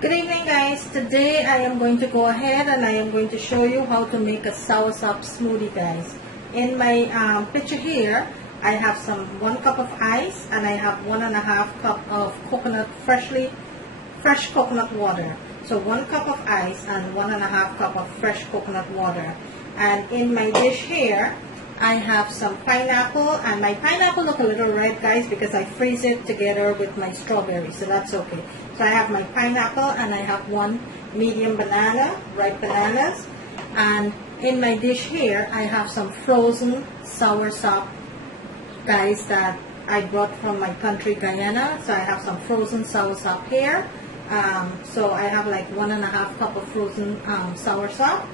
Good evening, guys. Today I am going to go ahead and I am going to show you how to make a soursop smoothie, guys. In my picture here, I have 1 cup of ice and I have 1.5 cup of fresh coconut water. So 1 cup of ice and 1.5 cup of fresh coconut water. And in my dish here, I have some pineapple, and my pineapple look a little red, guys, because I freeze it together with my strawberry, so that's okay. So I have my pineapple and I have 1 medium banana, ripe bananas, and in my dish here I have some frozen soursop, guys, that I brought from my country, Guyana. So I have some frozen soursop here. So I have like 1.5 cup of frozen soursop.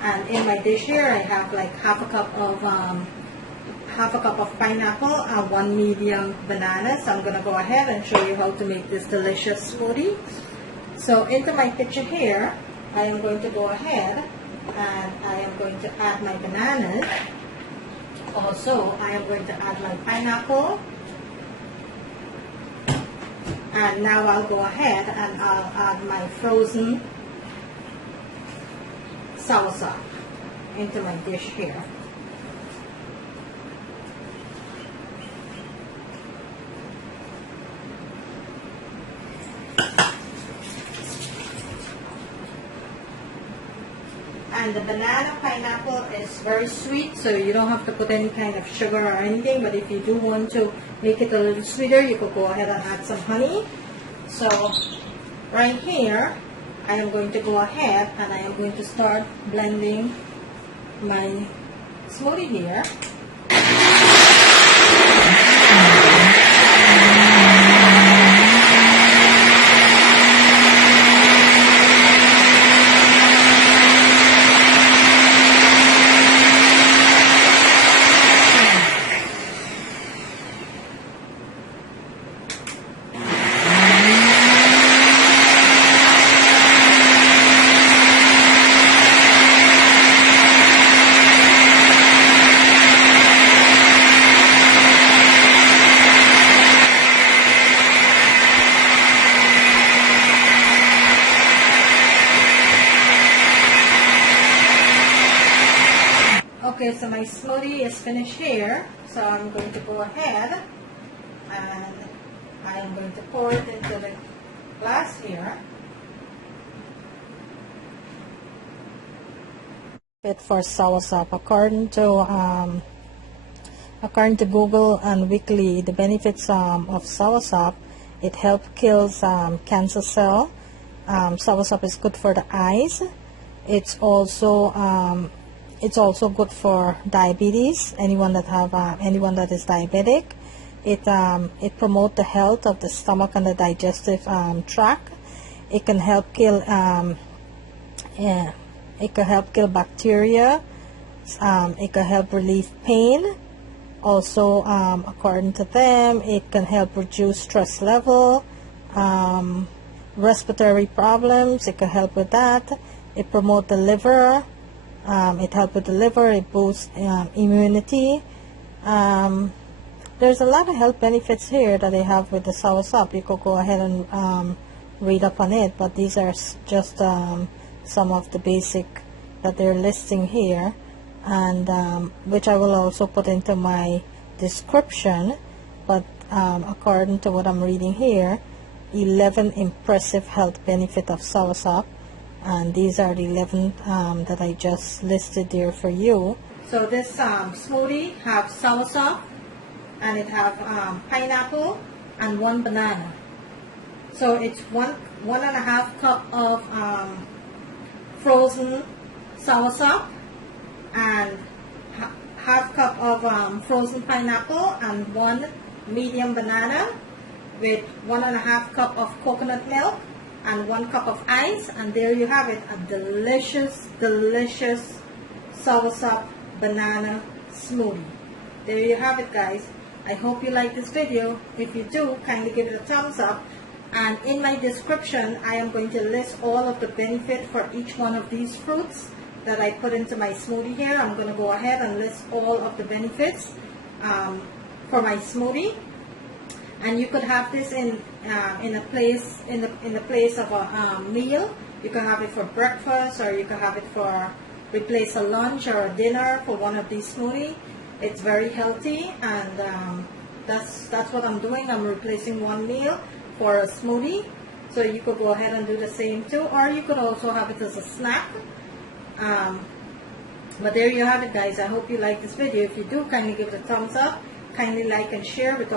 And in my dish here, I have like half a cup of pineapple and 1 medium banana. So I'm gonna go ahead and show you how to make this delicious smoothie. So into my pitcher here, I am going to go ahead and I am going to add my bananas. Also, I am going to add my pineapple. And now I'll go ahead and I'll add my frozen soursop into my dish here. And the banana pineapple is very sweet, so you don't have to put any kind of sugar or anything, but if you do want to make it a little sweeter, you could go ahead and add some honey. So right here, I am going to go ahead and I am going to start blending my smoothie here. Okay, so my smoothie is finished here, so I'm going to go ahead and I am going to pour it into the glass here. Fit for soursop. According to Google and Weekly, the benefits of soursop: it helps kill cancer cell. Soursop is good for the eyes. It's also good for diabetes. Anyone that is diabetic. It promotes the health of the stomach and the digestive tract. It can help kill bacteria. It can help relieve pain. Also, according to them, it can help reduce stress level, respiratory problems. It can help with that. It promotes the liver. It helps with the liver. It boosts immunity. There's a lot of health benefits here that they have with the soursop. You could go ahead and read up on it, but these are just some of the basic that they're listing here, and which I will also put into my description. But according to what I'm reading here, 11 impressive health benefits of soursop. And these are the 11 that I just listed there for you. So this smoothie have soursop, and it have pineapple and 1 banana. So it's 1.5 cup of frozen soursop and half cup of frozen pineapple and 1 medium banana with 1.5 cup of coconut milk and 1 cup of ice, and there you have it, a delicious soursop banana smoothie. There you have it, guys. I hope you like this video. If you do, kindly give it a thumbs up, and in my description I am going to list all of the benefit for each one of these fruits that I put into my smoothie here. I'm going to go ahead and list all of the benefits for my smoothie. And you could have this in the place of a meal. You can have it for breakfast, or you can have it for replace a lunch or a dinner for one of these smoothies. It's very healthy, and that's what I'm doing. I'm replacing one meal for a smoothie. So you could go ahead and do the same too, or you could also have it as a snack. But there you have it, guys. I hope you like this video. If you do, kindly give it a thumbs up. Kindly like and share with